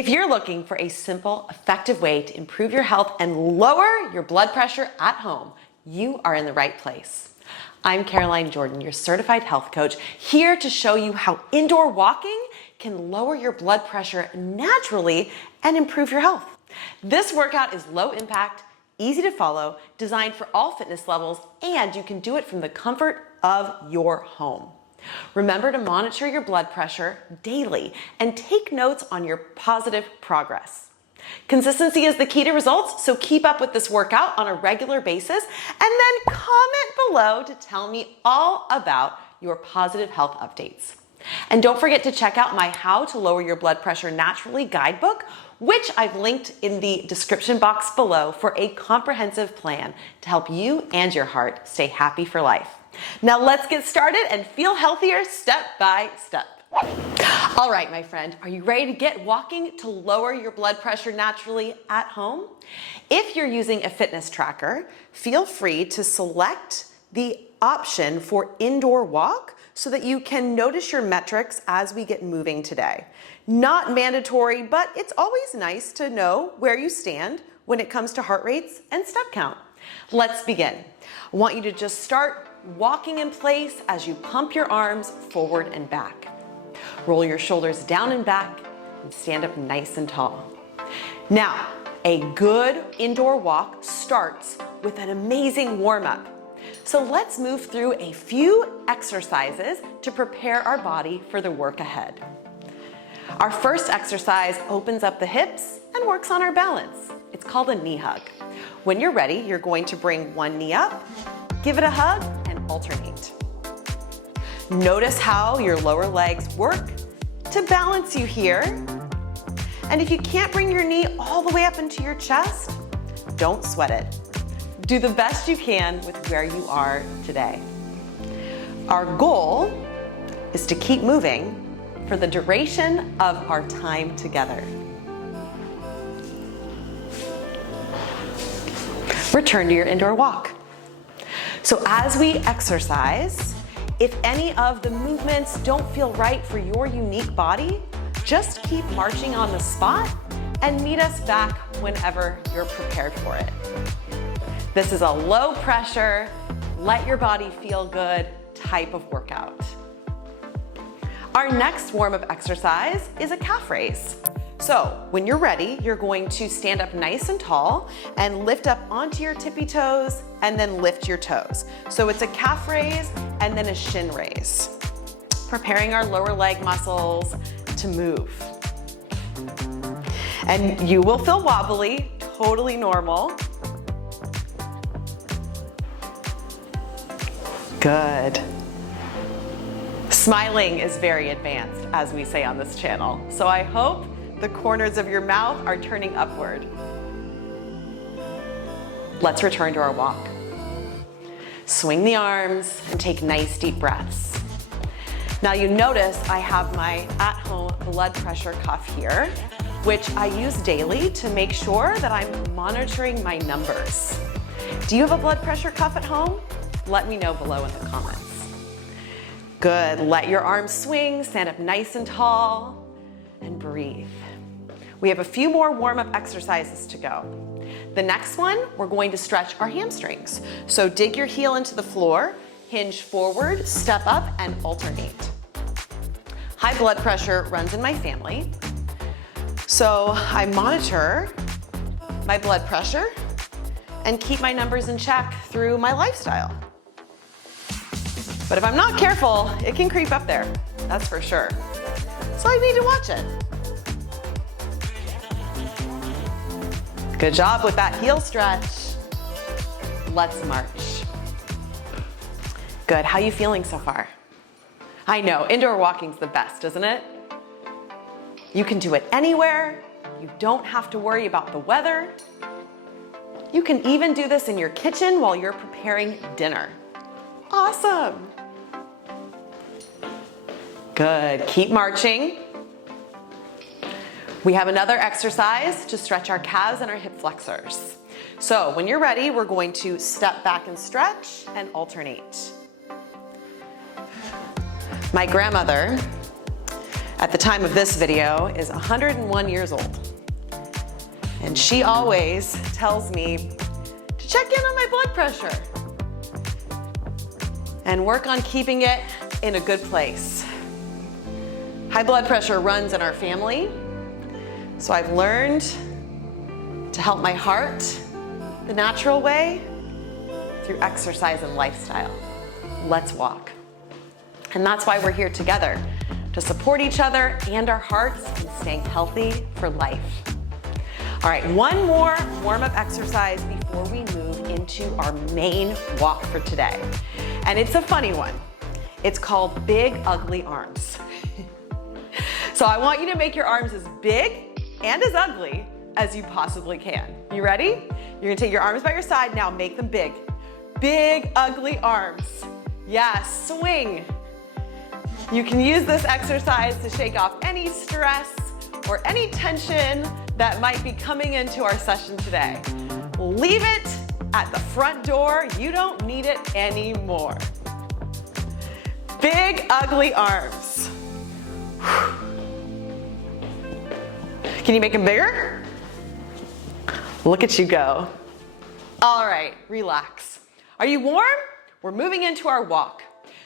If you're looking for a simple, effective way to improve your health and lower your blood pressure at home, you are in the right place. I'm Caroline Jordan, your certified health coach, here to show you how indoor walking can lower your blood pressure naturally and improve your health. This workout is low impact, easy to follow, designed for all fitness levels, and you can do it from the comfort of your home. Remember to monitor your blood pressure daily and take notes on your positive progress. Consistency is the key to results, so keep up with this workout on a regular basis and then comment below to tell me all about your positive health updates. And don't forget to check out my How to Lower Your Blood Pressure Naturally guidebook, which I've linked in the description box below for a comprehensive plan to help you and your heart stay happy for life. Now let's get started and feel healthier step by step. All right, my friend, are you ready to get walking to lower your blood pressure naturally at home? If you're using a fitness tracker, feel free to select the option for indoor walk so that you can notice your metrics as we get moving today. Not mandatory, but it's always nice to know where you stand when it comes to heart rates and step count. Let's begin. I want you to just start walking in place as you pump your arms forward and back. Roll your shoulders down and back and stand up nice and tall. Now, a good indoor walk starts with an amazing warm-up. So let's move through a few exercises to prepare our body for the work ahead. Our first exercise opens up the hips and works on our balance. It's called a knee hug. When you're ready, you're going to bring one knee up, give it a hug, and alternate. Notice how your lower legs work to balance you here. And if you can't bring your knee all the way up into your chest, don't sweat it. Do the best you can with where you are today. Our goal is to keep moving for the duration of our time together. Return to your indoor walk. So as we exercise, if any of the movements don't feel right for your unique body, just keep marching on the spot and meet us back whenever you're prepared for it. This is a low pressure, let your body feel good type of workout. Our next warm-up exercise is a calf raise. So when you're ready, you're going to stand up nice and tall and lift up onto your tippy toes and then lift your toes. So it's a calf raise and then a shin raise, preparing our lower leg muscles to move. And you will feel wobbly, totally normal. Good. Smiling is very advanced, as we say on this channel. So I hope the corners of your mouth are turning upward. Let's return to our walk. Swing the arms and take nice deep breaths. Now you notice I have my at-home blood pressure cuff here, which I use daily to make sure that I'm monitoring my numbers. Do you have a blood pressure cuff at home? Let me know below in the comments. Good, let your arms swing, stand up nice and tall, and breathe. We have a few more warm-up exercises to go. The next one, we're going to stretch our hamstrings. So dig your heel into the floor, hinge forward, step up, and alternate. High blood pressure runs in my family. So I monitor my blood pressure and keep my numbers in check through my lifestyle. But if I'm not careful, it can creep up there, that's for sure. So I need to watch it. Good job with that heel stretch. Let's march. Good, how are you feeling so far? I know, indoor walking's the best, isn't it? You can do it anywhere. You don't have to worry about the weather. You can even do this in your kitchen while you're preparing dinner. Awesome. Good, keep marching. We have another exercise to stretch our calves and our hip flexors. So when you're ready, we're going to step back and stretch and alternate. My grandmother at the time of this video, is 101 years old. And she always tells me to check in on my blood pressure and work on keeping it in a good place. High blood pressure runs in our family, so I've learned to help my heart the natural way through exercise and lifestyle. Let's walk. And that's why we're here together, to support each other and our hearts in staying healthy for life. All right, one more warm-up exercise before we move into our main walk for today. And it's a funny one. It's called big, ugly arms. So I want you to make your arms as big and as ugly as you possibly can. You ready? You're gonna take your arms by your side, now make them big. Big, ugly arms. Yes, swing. You can use this exercise to shake off any stress or any tension that might be coming into our session today. Leave it at the front door. You don't need it anymore. Big, ugly arms. Can you make them bigger? Look at you go. All right, relax. Are you warm? We're moving into our walk.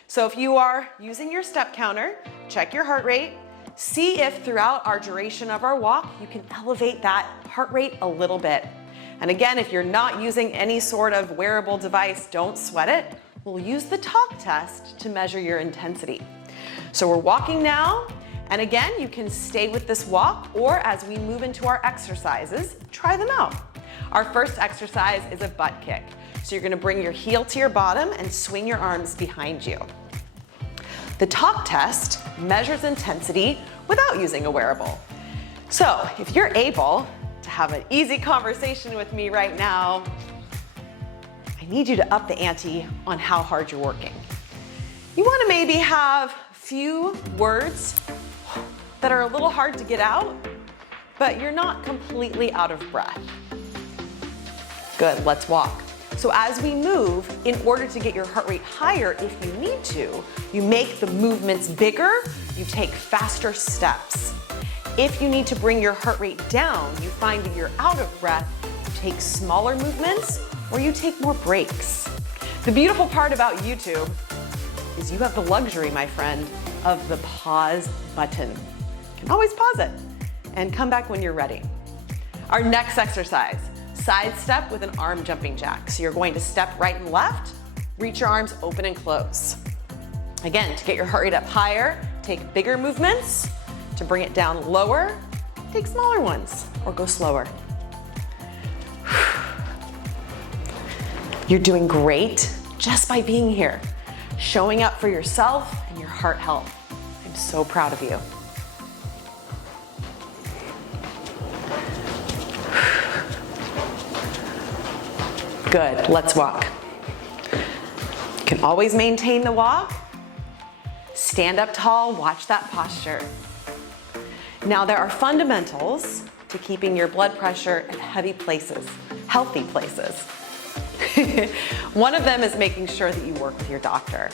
So if you are using your step counter, check your heart rate. See if throughout our duration of our walk, you can elevate that heart rate a little bit. And again, if you're not using any sort of wearable device, don't sweat it. We'll use the talk test to measure your intensity. So we're walking now. And again, you can stay with this walk, or as we move into our exercises, try them out. Our first exercise is a butt kick. So you're gonna bring your heel to your bottom and swing your arms behind you. The talk test measures intensity without using a wearable. So if you're able to have an easy conversation with me right now, I need you to up the ante on how hard you're working. You wanna maybe have a few words that are a little hard to get out, but you're not completely out of breath. Good, let's walk. So as we move, in order to get your heart rate higher, if you need to, you make the movements bigger, you take faster steps. If you need to bring your heart rate down, you find that you're out of breath, you take smaller movements or you take more breaks. The beautiful part about YouTube is you have the luxury, my friend, of the pause button. You can always pause it and come back when you're ready. Our next exercise. Side step with an arm jumping jack. So you're going to step right and left, reach your arms open and close. Again, to get your heart rate up higher, take bigger movements. To bring it down lower, take smaller ones or go slower. You're doing great just by being here, showing up for yourself and your heart health. I'm so proud of you. Good, let's walk. You can always maintain the walk. Stand up tall, watch that posture. Now there are fundamentals to keeping your blood pressure at heavy places, healthy places. One of them is making sure that you work with your doctor.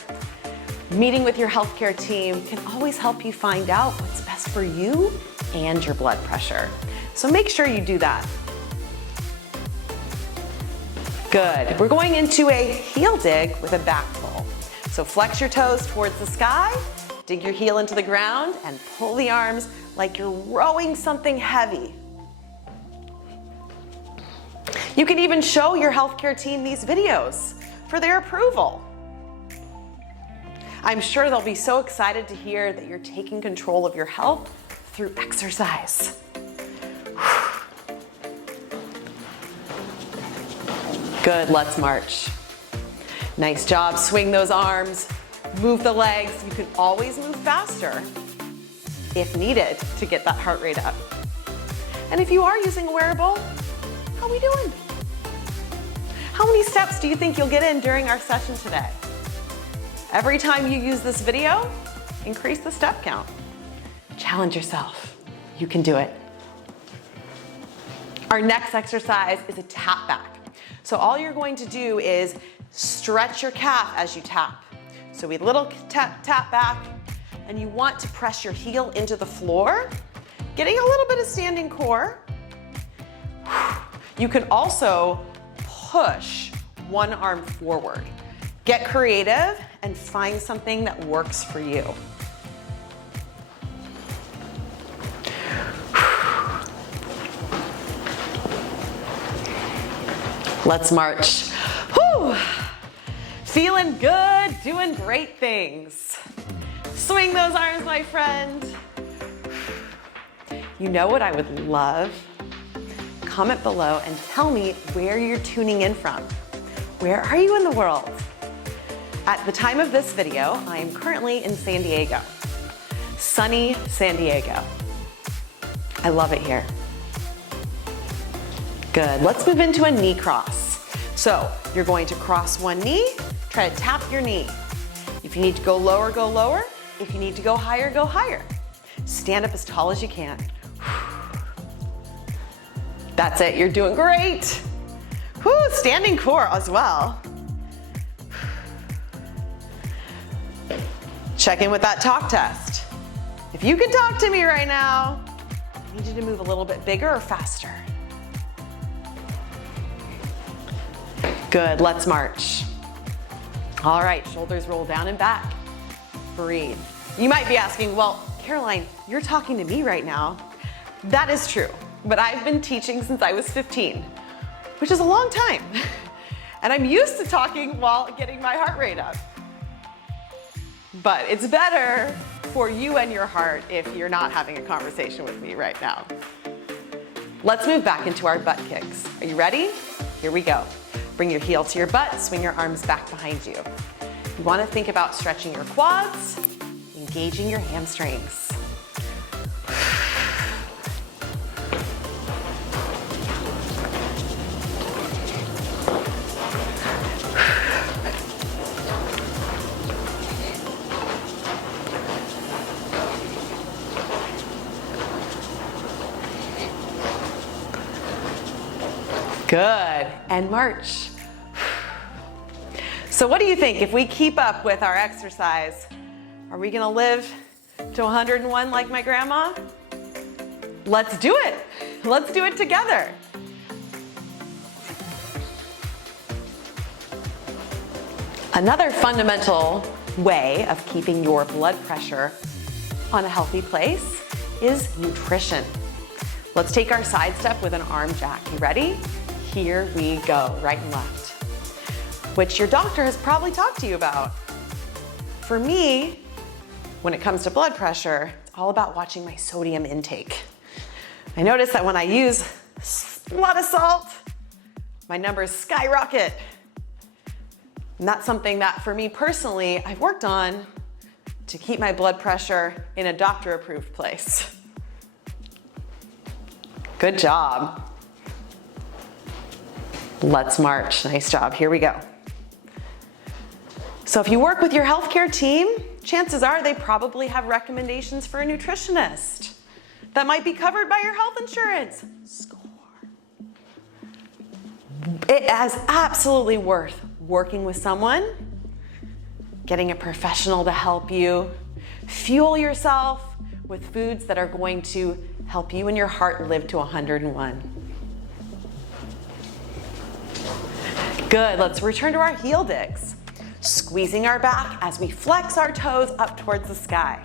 Meeting with your healthcare team can always help you find out what's best for you and your blood pressure. So make sure you do that. Good. We're going into a heel dig with a back pull. So flex your toes towards the sky, dig your heel into the ground, and pull the arms like you're rowing something heavy. You can even show your healthcare team these videos for their approval. I'm sure they'll be so excited to hear that you're taking control of your health through exercise. Good, let's march. Nice job, swing those arms, move the legs. You can always move faster if needed to get that heart rate up. And if you are using a wearable, how are we doing? How many steps do you think you'll get in during our session today? Every time you use this video, increase the step count. Challenge yourself. You can do it. Our next exercise is a tap back. So all you're going to do is stretch your calf as you tap. So we little tap back and you want to press your heel into the floor, getting a little bit of standing core. You can also push one arm forward. Get creative and find something that works for you. Let's march. Whew. Feeling good, doing great things. Swing those arms, my friend. You know what I would love? Comment below and tell me where you're tuning in from. Where are you in the world? At the time of this video, I am currently in San Diego. Sunny San Diego. I love it here. Good, let's move into a knee cross. So you're going to cross one knee, try to tap your knee. If you need to go lower, go lower. If you need to go higher, go higher. Stand up as tall as you can. That's it, you're doing great. Whew, standing core as well. Check in with that talk test. If you can talk to me right now, I need you to move a little bit bigger or faster. Good, let's march. All right, shoulders roll down and back. Breathe. You might be asking, well, Caroline, you're talking to me right now. That is true, but I've been teaching since I was 15, which is a long time. And I'm used to talking while getting my heart rate up. But it's better for you and your heart if you're not having a conversation with me right now. Let's move back into our butt kicks. Are you ready? Here we go. Bring your heel to your butt, swing your arms back behind you. You want to think about stretching your quads, engaging your hamstrings. Good, and march. So what do you think? If we keep up with our exercise, are we gonna live to 101 like my grandma? Let's do it. Let's do it together. Another fundamental way of keeping your blood pressure on a healthy place is nutrition. Let's take our side step with an arm jack. You ready? Here we go, right and left, which your doctor has probably talked to you about. For me, when it comes to blood pressure, it's all about watching my sodium intake. I notice that when I use a lot of salt, my numbers skyrocket. And that's something that for me personally, I've worked on to keep my blood pressure in a doctor-approved place. Good job. Let's march. Nice job. Here we go. So if you work with your healthcare team, chances are they probably have recommendations for a nutritionist that might be covered by your health insurance. Score. It is absolutely worth working with someone, getting a professional to help you fuel yourself with foods that are going to help you and your heart live to 101. Good, let's return to our heel digs. Squeezing our back as we flex our toes up towards the sky.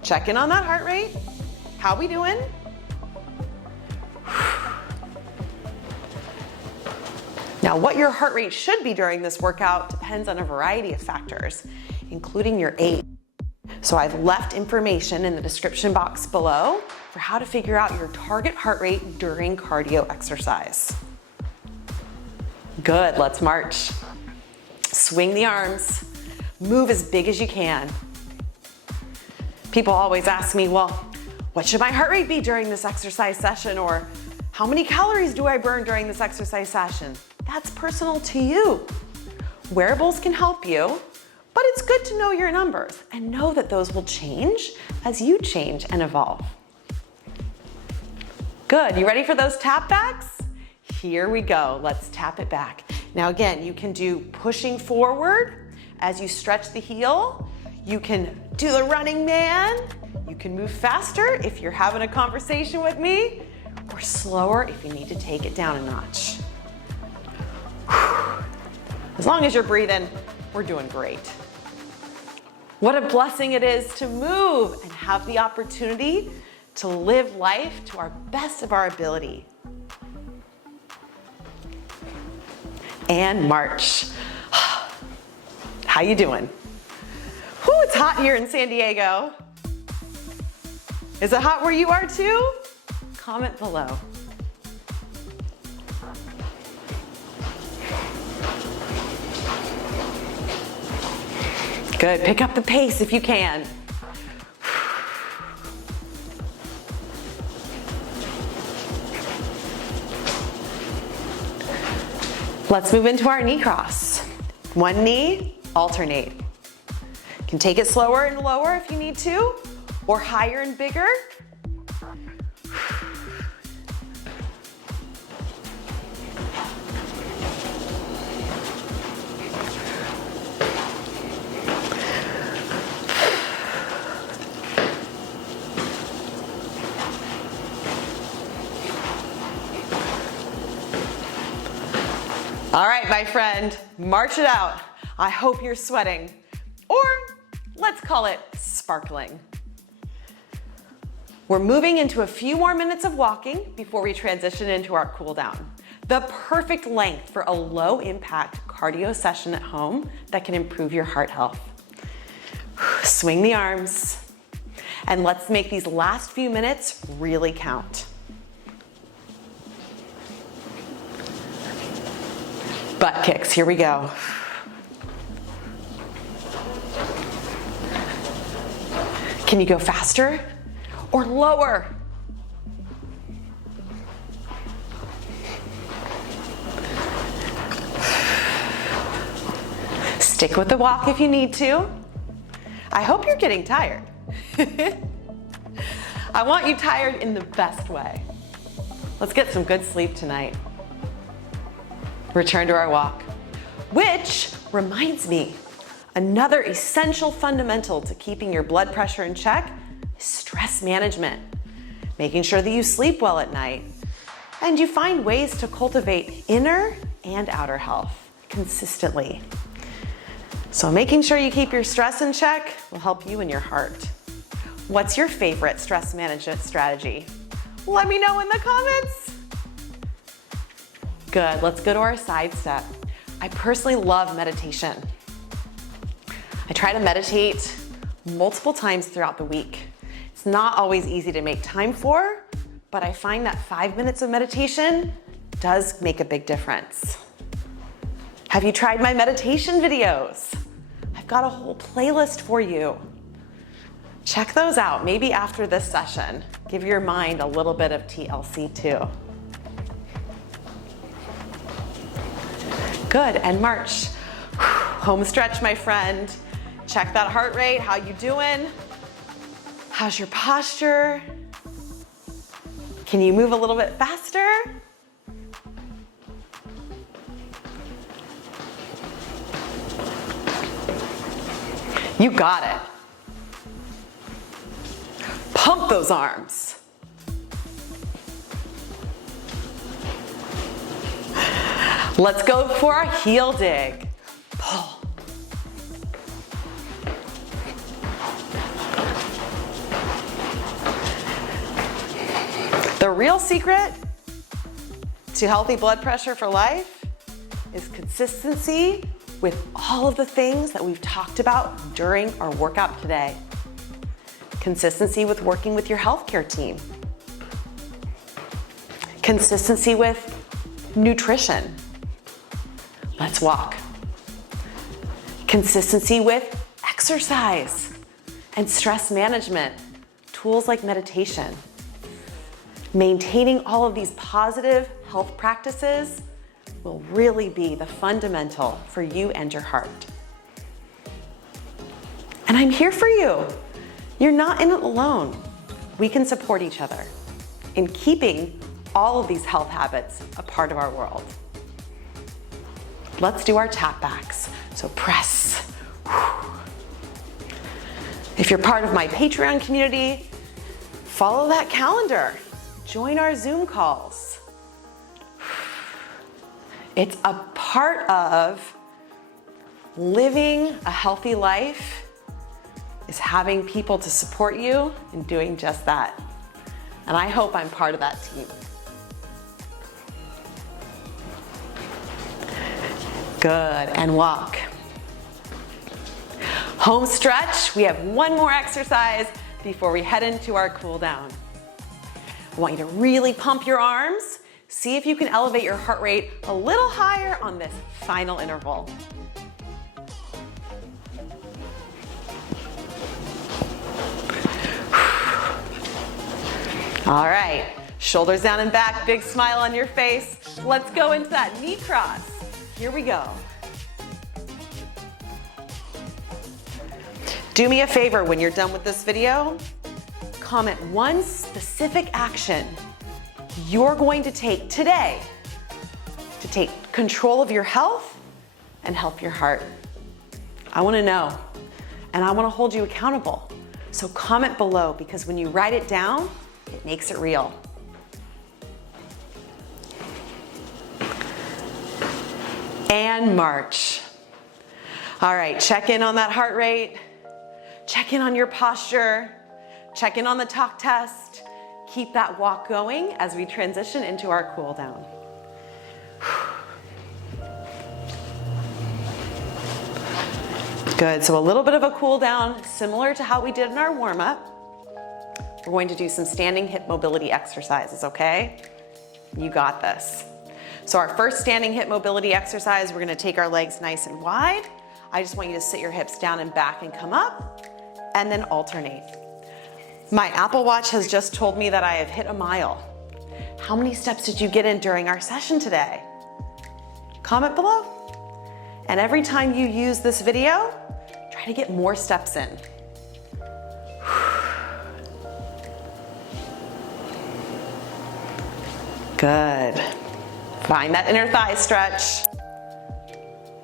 Check in on that heart rate. How we doing? Now, what your heart rate should be during this workout depends on a variety of factors, including your age. So I've left information in the description box below for how to figure out your target heart rate during cardio exercise. Good, let's march. Swing the arms, move as big as you can. People always ask me, well, what should my heart rate be during this exercise session? Or how many calories do I burn during this exercise session? That's personal to you. Wearables can help you, but it's good to know your numbers and know that those will change as you change and evolve. Good, you ready for those tap backs? Here we go, let's tap it back. Now again, you can do pushing forward as you stretch the heel. You can Do the running man. You can move faster if you're having a conversation with me, or slower if you need to take it down a notch. As long as you're breathing, we're doing great. What a blessing it is to move and have the opportunity to live life to our best of our ability. And march. How you doing? Whew, it's hot here in San Diego. Is it hot where you are too? Comment below. Good, pick up the pace if you can. Let's move into our knee cross. One knee, alternate. You can take it slower and lower if you need to, or higher and bigger. All right, my friend, march it out. I hope you're sweating, or let's call it sparkling. We're moving into a few more minutes of walking before we transition into our cool down. The perfect length for a low impact cardio session at home that can improve your heart health. Swing the arms, and let's make these last few minutes really count. Butt kicks, here we go. Can you go faster or lower? Stick with the walk if you need to. I hope you're getting tired. I want you tired in the best way. Let's get some good sleep tonight. Return to our walk, which reminds me, another essential fundamental to keeping your blood pressure in check is stress management. Making sure that you sleep well at night and you find ways to cultivate inner and outer health consistently. So making sure you keep your stress in check will help you and your heart. What's your favorite stress management strategy? Let me know in the comments. Good, let's go to our side step. I personally love meditation. I try to meditate multiple times throughout the week. It's not always easy to make time for, but I find that 5 minutes of meditation does make a big difference. Have you tried my meditation videos? I've got a whole playlist for you. Check those out, maybe after this session. Give your mind a little bit of TLC too. Good, and march. Home stretch, my friend. Check that heart rate, how you doing? How's your posture? Can you move a little bit faster? You got it. Pump those arms. Let's go for our heel dig. Pull. The real secret to healthy blood pressure for life is consistency with all of the things that we've talked about during our workout today. Consistency with working with your healthcare team. Consistency with nutrition. Let's walk. Consistency with exercise and stress management, tools like meditation. Maintaining all of these positive health practices will really be the fundamental for you and your heart. And I'm here for you. You're not in it alone. We can support each other in keeping all of these health habits a part of our world. Let's do our tap backs. So press. If you're part of my Patreon community, follow that calendar. Join our Zoom calls. It's a part of living a healthy life is having people to support you in doing just that. And I hope I'm part of that team. Good, and walk. Home stretch, we have one more exercise before we head into our cool down. I want you to really pump your arms. See if you can elevate your heart rate a little higher on this final interval. All right, shoulders down and back, big smile on your face. Let's go into that knee cross. Here we go. Do me a favor when you're done with this video, comment one specific action you're going to take today to take control of your health and help your heart. I want to know, and I want to hold you accountable. So comment below, because when you write it down, it makes it real. And march. All right, check in on that heart rate. Check in on your posture. Check in on the talk test. Keep that walk going as we transition into our cool down. Good, so a little bit of a cool down, similar to how we did in our warm-up. We're going to do some standing hip mobility exercises, okay? You got this. So our first standing hip mobility exercise, we're gonna take our legs nice and wide. I just want you to sit your hips down and back and come up, and then alternate. My Apple Watch has just told me that I have hit a mile. How many steps did you get in during our session today? Comment below. And every time you use this video, try to get more steps in. Good. Find that inner thigh stretch.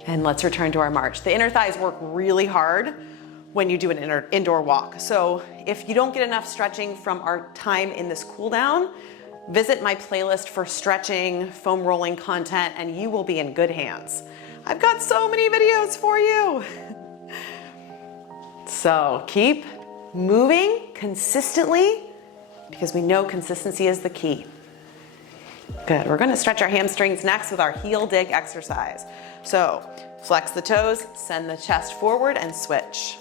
And let's return to our march. The inner thighs work really hard when you do an indoor walk. So if you don't get enough stretching from our time in this cool down, visit my playlist for stretching, foam rolling content, and you will be in good hands. I've got so many videos for you. So keep moving consistently, because we know consistency is the key. Good, we're gonna stretch our hamstrings next with our heel dig exercise. So flex the toes, send the chest forward and switch.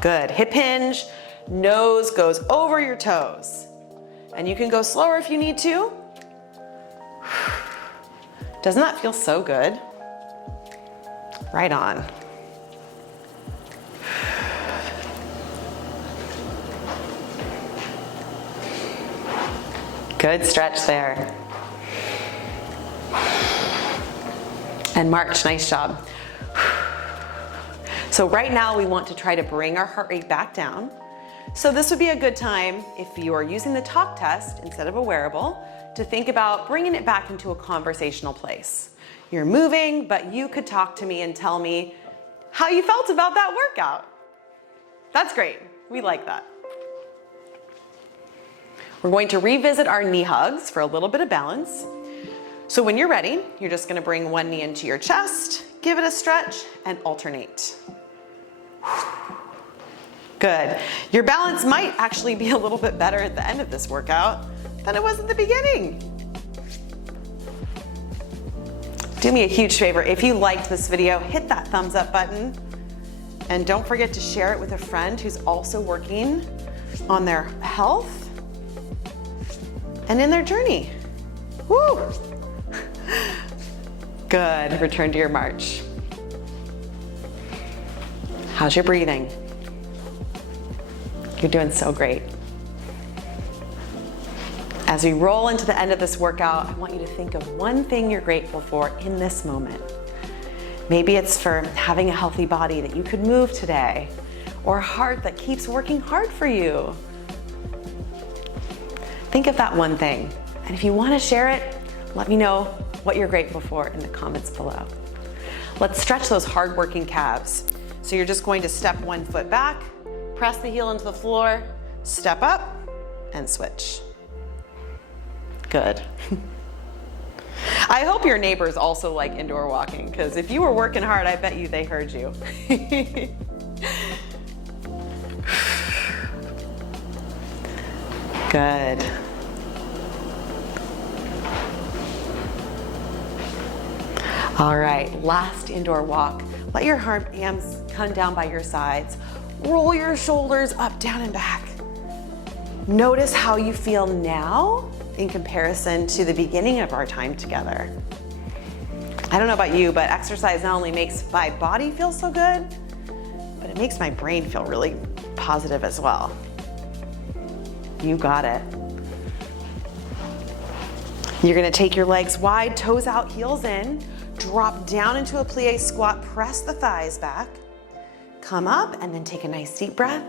Good, hip hinge, nose goes over your toes. And you can go slower if you need to. Doesn't that feel so good? Right on. Good stretch there. And march, nice job. So right now we want to try to bring our heart rate back down. So this would be a good time, if you are using the talk test instead of a wearable, to think about bringing it back into a conversational place. You're moving, but you could talk to me and tell me how you felt about that workout. That's great, we like that. We're going to revisit our knee hugs for a little bit of balance. So when you're ready, you're just gonna bring one knee into your chest, give it a stretch, and alternate. Good. Your balance might actually be a little bit better at the end of this workout than it was at the beginning. Do me a huge favor, if you liked this video, hit that thumbs up button, and don't forget to share it with a friend who's also working on their health and in their journey. Woo! Good, return to your march. How's your breathing? You're doing so great. As we roll into the end of this workout, I want you to think of one thing you're grateful for in this moment. Maybe it's for having a healthy body that you could move today, or a heart that keeps working hard for you. Think of that one thing, and if you want to share it, let me know what you're grateful for in the comments below. Let's stretch those hard-working calves. So you're just going to step one foot back, press the heel into the floor, step up, and switch. Good. I hope your neighbors also like indoor walking, because if you were working hard, I bet you they heard you. Good. All right, last indoor walk. Let your arms come down by your sides. Roll your shoulders up, down, and back. Notice how you feel now in comparison to the beginning of our time together. I don't know about you, but exercise not only makes my body feel so good, but it makes my brain feel really positive as well. You got it. You're gonna take your legs wide, toes out, heels in, drop down into a plie squat, press the thighs back, come up, and then take a nice deep breath.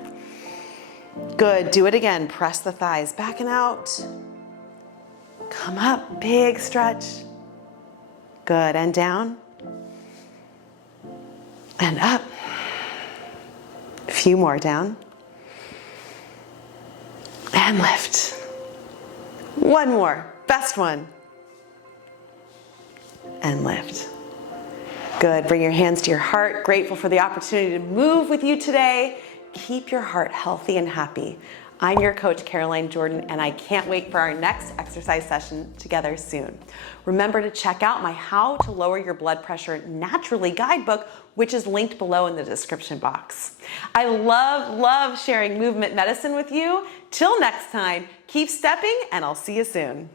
Good, do it again. Press the thighs back and out. Come up, big stretch. Good, and down. And up. A few more, down. And lift. One more, best one. And lift. Good, bring your hands to your heart. Grateful for the opportunity to move with you today. Keep your heart healthy and happy. I'm your coach, Caroline Jordan, and I can't wait for our next exercise session together soon. Remember to check out my How to Lower Your Blood Pressure Naturally guidebook, which is linked below in the description box. I love sharing movement medicine with you. Till next time, keep stepping, and I'll see you soon.